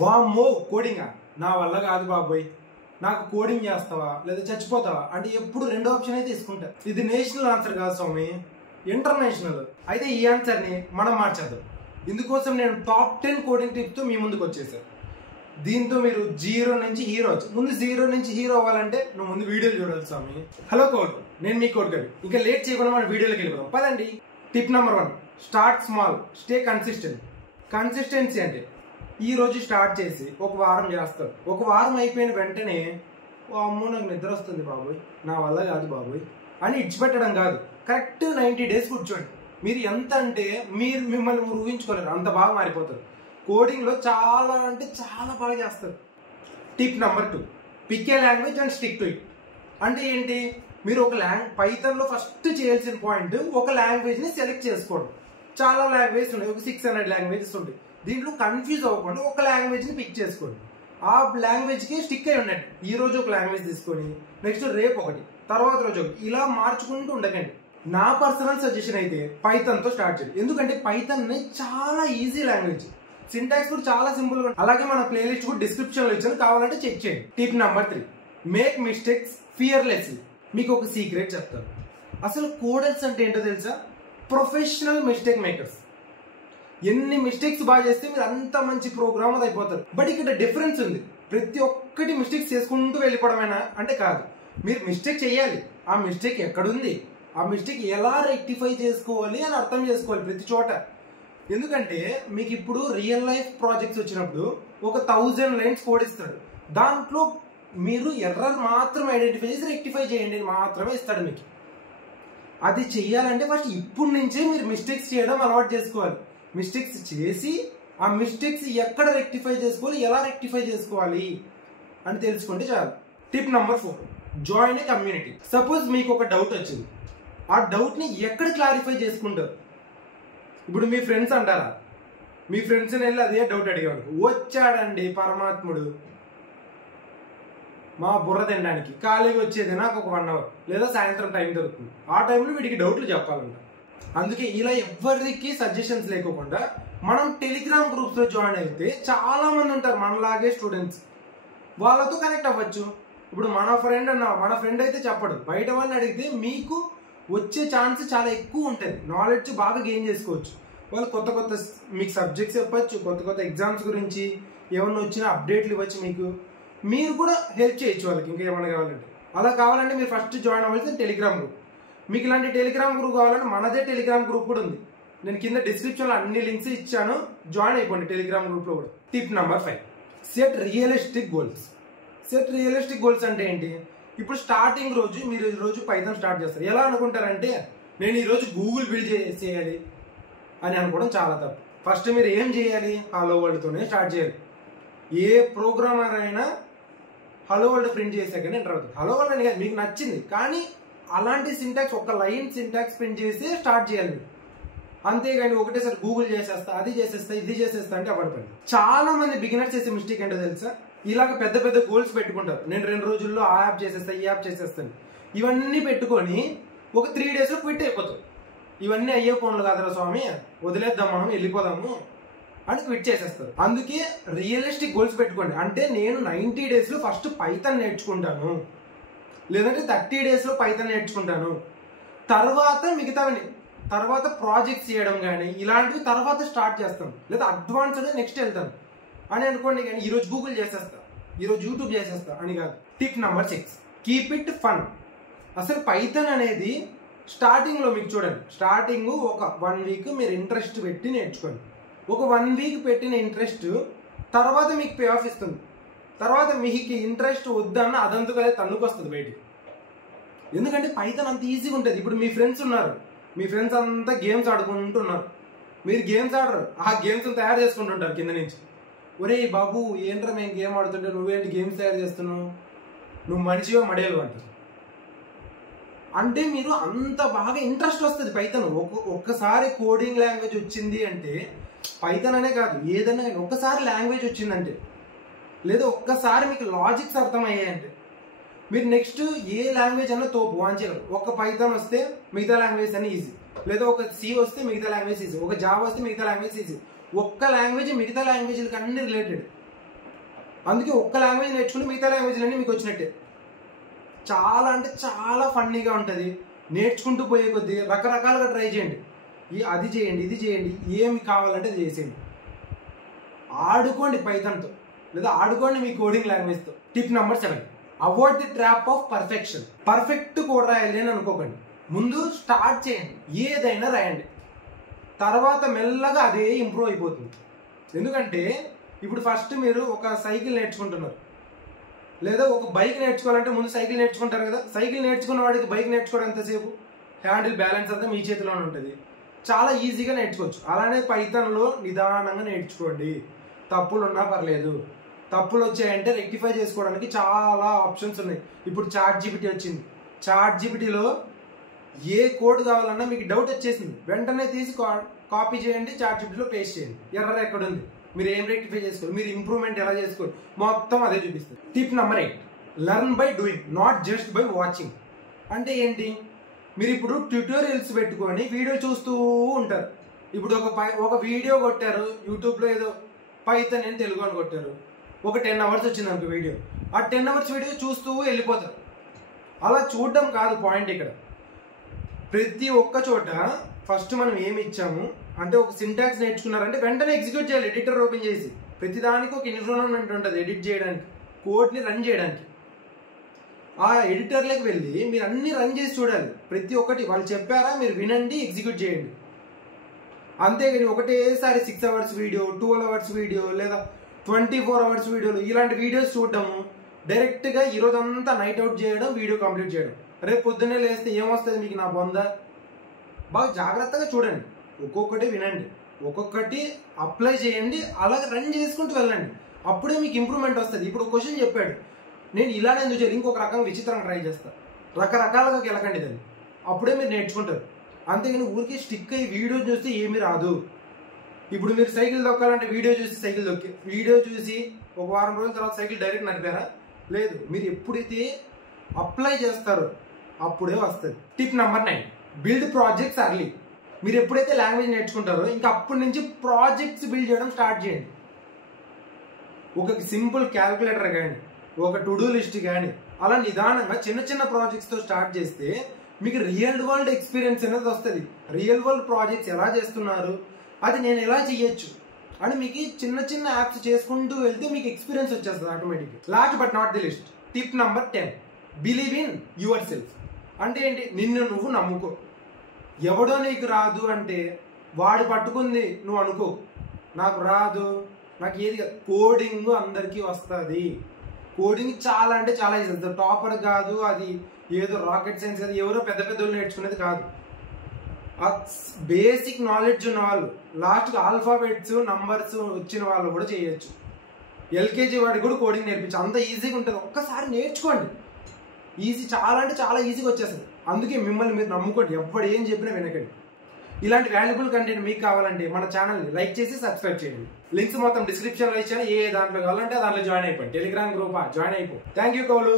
వామ్మో కోడింగా నా వల్ల కాదు బాబోయ్, నాకు కోడింగ్ చేస్తావా లేదా చచ్చిపోతావా అంటే ఎప్పుడు రెండో ఆప్షన్ అయితే తీసుకుంటా. ఇది నేషనల్ ఆన్సర్ కాదు స్వామి, ఇంటర్నేషనల్. అయితే ఈ ఆన్సర్ని మనం మార్చేద్దాం. ఇందుకోసం నేను టాప్ 10 కోడింగ్ టిప్స్తో మీ ముందుకు వచ్చేసాను. దీంతో మీరు జీరో నుంచి హీరో వచ్చు. ముందు జీరో నుంచి హీరో అవ్వాలంటే నువ్వు ముందు వీడియోలు చూడాలి స్వామి. హలో కోడ్, నేను మీ కోడ్ గారు. ఇంకా లేట్ చేయకుండా మన వీడియోలోకి వెళ్ళిపోదాం పదండి. Tip number 1, start small, stay consistent. Consistency అంటే ఈ రోజు స్టార్ట్ చేసి ఒక వారం చేస్తారు. ఒక వారం అయిపోయిన వెంటనే అమ్మో నాకు నిద్ర వస్తుంది బాబోయ్, నా వల్ల కాదు బాబోయ్ అని ఇచ్చిపెట్టడం కాదు. కరెక్ట్ 90 డేస్ కూర్చోండి. మీరు ఎంత అంటే మీరు మిమ్మల్ని ఊహించుకోలేరు, అంత బాగా మారిపోతారు. కోడింగ్లో చాలా అంటే చాలా బాగా చేస్తారు. Tip number 2, pick a language and stick to it. అంటే ఏంటి, మీరు ఒక పైథాన్లో ఫస్ట్ చేయాల్సిన పాయింట్ ఒక లాంగ్వేజ్ని సెలెక్ట్ చేసుకోవడం. చాలా లాంగ్వేజ్ ఉన్నాయి, ఒక 600 లాంగ్వేజెస్ ఉంటాయి. దీంట్లో కన్ఫ్యూజ్ అవ్వకుండా ఒక లాంగ్వేజ్ని పిక్ చేసుకోండి. ఆ లాంగ్వేజ్కి స్టిక్ అయి ఉండండి. ఈ రోజు ఒక లాంగ్వేజ్ తీసుకొని నెక్స్ట్ రేపు ఒకటి, తర్వాత రోజు ఒకటి, ఇలా మార్చుకుంటూ ఉండకండి. నా పర్సనల్ సజెషన్ అయితే పైథాన్తో స్టార్ట్ చేయండి. ఎందుకంటే పైథాన్ చాలా ఈజీ లాంగ్వేజ్, సింటాక్స్ కూడా చాలా సింపుల్ గా. అలాగే మన ప్లేలిస్ట్ కూడా డిస్క్రిప్షన్ లో ఇచ్చాను, కావాలంటే చెక్ చేయండి. Tip number 3, make mistakes fearlessly. మీకు ఒక సీక్రెట్ చెప్తాను. అసలు కోడర్స్ అంటే ఏంటో తెలుసా? Professional mistake makers. ఎన్ని మిస్టేక్స్ బాగా చేస్తే మీరు అంత మంచి ప్రోగ్రామర్ అయిపోతారు. బట్ ఇక్కడ డిఫరెన్స్ ఉంది. ప్రతి ఒక్కటి మిస్టేక్స్ చేసుకుంటూ వెళ్ళిపోవడమేనా అంటే కాదు. మీరు మిస్టేక్ చేయాలి, ఆ మిస్టేక్ ఎక్కడుంది, ఆ మిస్టేక్ ఎలా రెక్టిఫై చేసుకోవాలి అని అర్థం చేసుకోవాలి ప్రతి చోట. ఎందుకంటే మీకు ఇప్పుడు రియల్ లైఫ్ ప్రాజెక్ట్స్ వచ్చినప్పుడు ఒక 1000 లైన్స్ కోడ్ ఇస్తాడు. దాంట్లో మీరు ఎర్రర్ మాత్రం ఐడెంటిఫై చేసి రెక్టిఫై చేయండి మాత్రమే ఇస్తాడు మీకు. అది చెయ్యాలంటే ఫస్ట్ ఇప్పుడు నుంచే మీరు మిస్టేక్స్ చేయడం అలవాటు చేసుకోవాలి. మిస్టేక్స్ చేసి ఆ మిస్టేక్స్ ఎక్కడ రెక్టిఫై చేసుకోవాలి, ఎలా రెక్టిఫై చేసుకోవాలి అని తెలుసుకుంటే చాలు. Tip number 4, join a community. Suppose మీకు ఒక డౌట్ వచ్చింది, ఆ డౌట్ని ఎక్కడ క్లారిఫై చేసుకుంటారు? ఇప్పుడు మీ ఫ్రెండ్స్ అంటారా, మీ ఫ్రెండ్స్ని వెళ్ళి అదే డౌట్ అడిగేవాడు, వచ్చాడండి పరమాత్ముడు మా బుర్ర తినడానికి, ఖాళీగా వచ్చేది నాకు ఒక 1 అవర్ లేదా సాయంత్రం టైం దొరుకుతుంది. ఆ టైంలో వీడికి డౌట్లు చెప్పాలంట. అందుకే ఇలా ఎవరికి సజెషన్స్ లేకుండా మనం టెలిగ్రామ్ గ్రూప్స్లో జాయిన్ అయితే చాలా మంది ఉంటారు మనలాగే స్టూడెంట్స్, వాళ్ళతో కనెక్ట్ అవ్వచ్చు. ఇప్పుడు మన ఫ్రెండ్ అయితే చెప్పడు, బయట వాళ్ళని అడిగితే మీకు వచ్చే ఛాన్స్ చాలా ఎక్కువ ఉంటుంది. నాలెడ్జ్ బాగా గెయిన్ చేసుకోవచ్చు. వాళ్ళు కొత్త కొత్త మీకు సబ్జెక్ట్స్ చెప్పచ్చు, కొత్త కొత్త ఎగ్జామ్స్ గురించి ఏమన్నా వచ్చినా అప్డేట్లు ఇవ్వచ్చు మీకు. మీరు కూడా హెల్ప్ చేయొచ్చు వాళ్ళకి ఇంకా ఏమైనా కావాలంటే. అలా కావాలంటే మీరు ఫస్ట్ జాయిన్ అవ్వాల్సింది టెలిగ్రామ్ గ్రూప్. మీకు ఇలాంటి టెలిగ్రామ్ గ్రూప్ కావాలంటే మనదే టెలిగ్రామ్ గ్రూప్ కూడా ఉంది. నేను కింద డిస్క్రిప్షన్లో అన్ని లింక్స్ ఇచ్చాను, జాయిన్ అయిపోండి టెలిగ్రామ్ గ్రూప్లో కూడా. Tip number 5, set realistic goals. Set realistic goals అంటే ఏంటి? ఇప్పుడు స్టార్టింగ్ రోజు మీరు ఈ రోజు పైథాన్ స్టార్ట్ చేస్తారు. ఎలా అనుకుంటారంటే నేను ఈరోజు గూగుల్ బిల్డ్ చేయాలి అని అనుకోవడం చాలా తప్పు. ఫస్ట్ మీరు ఏం చేయాలి? హలో వరల్డ్తోనే స్టార్ట్ చేయాలి. ఏ ప్రోగ్రామర్ అయినా హలో వరల్డ్ ప్రింట్ చేసాకనే ఎంటర్ అవుతుంది. హలో వరల్డ్ అని కాదు, మీకు నచ్చింది కానీ అలాంటి సింటాక్స్, ఒక లైన్ సింటాక్స్ ప్రింట్ చేసి స్టార్ట్ చేయాలి. అంతేగాని ఒకటేసారి గూగుల్ చేసేస్తా, అది చేసేస్తా, ఇది చేసేస్తా అంటే అవ్వడం పని. చాలా మంది బిగినర్స్ చేసే మిస్టేక్ ఏంటో తెలుసా? ఇలాగ పెద్ద పెద్ద గోల్స్ పెట్టుకుంటారు. నేను 2 రోజుల్లో ఆ యాప్ చేసేస్తా, ఈ యాప్ చేసేస్తాను, ఇవన్నీ పెట్టుకొని ఒక 3 డేస్లో క్విట్ అయిపోతారు. ఇవన్నీ అయ్యే పనులు కాదురా స్వామి, వదిలేద్దాం మనం వెళ్ళిపోదాము అని క్విట్ చేసేస్తారు. అందుకే రియలిస్టిక్ గోల్స్ పెట్టుకోండి. అంటే నేను 90 డేస్లో ఫస్ట్ పైథాన్ నేర్చుకుంటాను, లేదంటే 30 డేస్లో పైథాన్ నేర్చుకుంటాను, తర్వాత మిగతావని తర్వాత ప్రాజెక్ట్స్ చేయడం కానీ ఇలాంటివి తర్వాత స్టార్ట్ చేస్తాను, లేదా అడ్వాన్స్గా నెక్స్ట్ వెళ్తాను అని అనుకోండి. కానీ ఈరోజు గూగుల్ చేసేస్తా, ఈరోజు యూట్యూబ్ చేసేస్తా అని కాదు. Tip number 6, keep it fun. అసలు పైథాన్ అనేది స్టార్టింగ్లో మీకు చూడండి, స్టార్టింగ్ ఒక 1 వీక్ మీరు ఇంట్రెస్ట్ పెట్టి నేర్చుకోండి. ఒక 1 వీక్ పెట్టిన ఇంట్రెస్ట్ తర్వాత మీకు పే ఆఫ్ ఇస్తుంది. తర్వాత మీకు ఇంట్రెస్ట్ వద్దన్న అదంతగా తన్నుకొస్తుంది బయటికి. ఎందుకంటే పైథాన్ అంత ఈజీగా ఉంటుంది. ఇప్పుడు మీ ఫ్రెండ్స్ ఉన్నారు, మీ ఫ్రెండ్స్ అంతా గేమ్స్ ఆడుకుంటున్నారు, మీరు గేమ్స్ ఆడరు, ఆ గేమ్స్ తయారు చేసుకుంటుంటారు కింద నుంచి. ఒరే బాబు ఏంట్రా మేము గేమ్ ఆడుతుంటే నువ్వేంటి గేమ్స్ తయారు చేస్తున్నావు, నువ్వు మనిషిగా మడేలు అంటారు. అంటే మీరు అంత బాగా ఇంట్రెస్ట్ వస్తుంది పైథాన్. ఒక్కసారి కోడింగ్ లాంగ్వేజ్ వచ్చింది అంటే, పైథాన్ అనే కాదు ఏదన్నా కానీ ఒక్కసారి లాంగ్వేజ్ వచ్చిందంటే, లేదా ఒక్కసారి మీకు లాజిక్స్ అర్థమయ్యాయంటే మీరు నెక్స్ట్ ఏ లాంగ్వేజ్ అన్నా తోపు వాంచగలరు. ఒక పైథాన్ వస్తే మిగతా లాంగ్వేజ్ అన్ని ఈజీ, లేదా ఒక సి వస్తే మిగతా లాంగ్వేజ్ ఈజీ, ఒక జావా వస్తే మిగతా లాంగ్వేజ్ ఈజీ. ఒక్క లాంగ్వేజ్ మిగతా లాంగ్వేజ్లకి అన్ని రిలేటెడ్. అందుకే ఒక్క లాంగ్వేజ్ నేర్చుకుంటే మిగతా లాంగ్వేజ్లన్నీ మీకు వచ్చినట్టే. చాలా అంటే చాలా ఫన్నీగా ఉంటుంది. నేర్చుకుంటూ పోయే కొద్దీ రకరకాలుగా ట్రై చేయండి. అది చేయండి, ఇది చేయండి, ఏమి కావాలంటే అది చేసేయండి. ఆడుకోండి పైథాన్తో, లేదా ఆడుకోండి మీ కోడింగ్ లాంగ్వేజ్తో. Tip number 7, avoid the trap of perfection. Perfect code రాయాలి అని అనుకోకండి. ముందు స్టార్ట్ చేయండి, ఏదైనా రాయండి, తర్వాత మెల్లగా అదే ఇంప్రూవ్ అయిపోతుంది. ఎందుకంటే ఇప్పుడు ఫస్ట్ మీరు ఒక సైకిల్ నేర్చుకుంటున్నారు, లేదా ఒక బైక్ నేర్చుకోవాలంటే ముందు సైకిల్ నేర్చుకుంటారు కదా. సైకిల్ నేర్చుకున్న వాడికి బైక్ నేర్చుకోవడం ఎంతసేపు? హ్యాండిల్ బ్యాలెన్స్ అంతా మీ చేతిలోనే ఉంటుంది, చాలా ఈజీగా నేర్చుకోవచ్చు. అలానే పైథాన్లో నిదానంగా నేర్చుకోండి, తప్పులు ఉన్నా పర్లేదు. తప్పులు వచ్చాయంటే రెక్టిఫై చేసుకోవడానికి చాలా ఆప్షన్స్ ఉన్నాయి. ఇప్పుడు చాట్ జీపీటీ వచ్చింది. చాట్ జీపీటీలో ఏ కోడ్ కావాలన్నా మీకు డౌట్ వచ్చేసింది, వెంటనే తీసి కాపీ చేయండి, చాట్ జీపీటీలో పేస్ట్ చేయండి. ఎర్రర్ ఎక్కడ ఉంది, మీరు ఏం రెక్టిఫై చేసుకోవాలి, మీరు ఇంప్రూవ్మెంట్ ఎలా చేసుకోవాలి, మొత్తం అదే చూపిస్తుంది. Tip number 8, learn by doing, not just by watching. అంటే ఏంటి? మీరు ఇప్పుడు ట్యూటోరియల్స్ పెట్టుకొని వీడియో చూస్తూ ఉంటారు. ఇప్పుడు ఒక వీడియో కొట్టారు యూట్యూబ్లో, ఏదో పైథాన్ అని తెలుగు అని కొట్టారు, ఒక 10 అవర్స్ వచ్చింది అనుకో వీడియో. ఆ 10 అవర్స్ వీడియో చూస్తూ వెళ్ళిపోతారు. అలా చూడడం కాదు పాయింట్ ఇక్కడ. ప్రతి ఒక్క చోట ఫస్ట్ మనం ఏమి ఇచ్చాము అంటే, ఒక సింటాక్స్ నేర్చుకున్నారంటే వెంటనే ఎగ్జిక్యూట్ చేయాలి. ఎడిటర్ ఓపెన్ చేసి ప్రతిదానికి ఒక ఎన్విరాన్మెంట్ ఉంటుంది ఎడిట్ చేయడానికి, కోడ్ని రన్ చేయడానికి. ఆ ఎడిటర్లోకి వెళ్ళి మీరు అన్ని రన్ చేసి చూడాలి. ప్రతి ఒక్కటి వాళ్ళు చెప్పారా మీరు వినండి, ఎగ్జిక్యూట్ చేయండి. అంతేగాని ఒకటేసారి 6 అవర్స్ వీడియో, 12 అవర్స్ వీడియో, లేదా 24 అవర్స్ వీడియోలు, ఇలాంటి వీడియోస్ చూడటము, డైరెక్ట్గా ఈరోజు అంతా నైట్ అవుట్ చేయడం, వీడియో కంప్లీట్ చేయడం. రేపు పొద్దున్నే లేస్తే ఏమొస్తుంది మీకు నా బొంద? బాగా జాగ్రత్తగా చూడండి, ఒక్కొక్కటి వినండి, ఒక్కొక్కటి అప్లై చేయండి, అలాగే రన్ చేసుకుంటూ వెళ్ళండి. అప్పుడే మీకు ఇంప్రూవ్మెంట్ వస్తుంది. ఇప్పుడు క్వశ్చన్ చెప్పాడు, నేను ఇలానే ఎందుకు చేయాలి, ఇంకొక రకంగా విచిత్రంగా ట్రై చేస్తాను. రకరకాలుగా గెలకండి దాన్ని, అప్పుడే మీరు నేర్చుకుంటారు. అంతేగాని ఊరికి స్టిక్ అయ్యి వీడియో చూస్తే ఏమీ రాదు. ఇప్పుడు మీరు సైకిల్ దొక్కాలంటే వీడియో చూసి సైకిల్ దొక్కి, వీడియో చూసి ఒక వారం రోజుల తర్వాత సైకిల్ డైరెక్ట్ నడిపారా? లేదు. మీరు ఎప్పుడైతే అప్లై చేస్తారో అప్పుడే వస్తుంది. Tip number 9, build projects early. మీరు ఎప్పుడైతే లాంగ్వేజ్ నేర్చుకుంటారో ఇంకా అప్పటి నుంచి ప్రాజెక్ట్స్ బిల్డ్ చేయడం స్టార్ట్ చేయండి. ఒక సింపుల్ క్యాల్కులేటర్ కానీ, ఒక టు డూ లిస్ట్ కానీ, అలా నిదానంగా చిన్న చిన్న ప్రాజెక్ట్స్తో స్టార్ట్ చేస్తే మీకు రియల్ వరల్డ్ ఎక్స్పీరియన్స్ అనేది వస్తుంది. రియల్ వరల్డ్ ప్రాజెక్ట్స్ ఎలా చేస్తున్నారు, అది నేను ఎలా చేయొచ్చు అని మీకు చిన్న చిన్న యాప్స్ చేసుకుంటూ వెళ్తే మీకు ఎక్స్పీరియన్స్ వచ్చేస్తుంది ఆటోమేటిక్గా. Last but not the list, tip number 10, believe in your self. అంటే ఏంటి? నిన్ను నువ్వు నమ్ముకో. ఎవడో నీకు రాదు అంటే వాడు పట్టుకుంది నువ్వు అనుకో, నాకు రాదు, నాకు ఏది కాదు. కోడింగ్ అందరికీ వస్తుంది. కోడింగ్ చాలా అంటే చాలా ఈజీ. టాపర్ కాదు, అది ఏదో రాకెట్ సైన్స్ అది ఎవరో పెద్ద పెద్దోళ్ళు నేర్చుకునేది కాదు. బేసిక్ నాలెడ్జ్ ఉన్న వాళ్ళు, లాస్ట్కి ఆల్ఫాబెట్స్ నంబర్స్ వచ్చిన వాళ్ళు కూడా చేయొచ్చు. ఎల్కేజీ వాడికి కూడా కోడింగ్ నేర్పించు, అంత ఈజీగా ఉంటుంది. ఒక్కసారి నేర్చుకోండి, ఈజీ, చాలా అంటే చాలా ఈజీగా వచ్చేస్తుంది. అందుకే మిమ్మల్ని మీరు నమ్ముకోండి, ఎప్పుడు ఏం చెప్పినా వినకండి. ఇలాంటి వాల్యుబుల్ కంటెంట్ మీకు కావాలంటే మన ఛానల్ని లైక్ చేసి సబ్స్క్రైబ్ చేయండి. లింక్స్ మొత్తం డిస్క్రిప్షన్లో ఇచ్చాను, ఏ దాంట్లో కావాలంటే దాంట్లో జాయిన్ అయిపోండి. టెలిగ్రామ్ గ్రూప్ జాయిన్ అయిపో. థ్యాంక్ యూ కౌలు.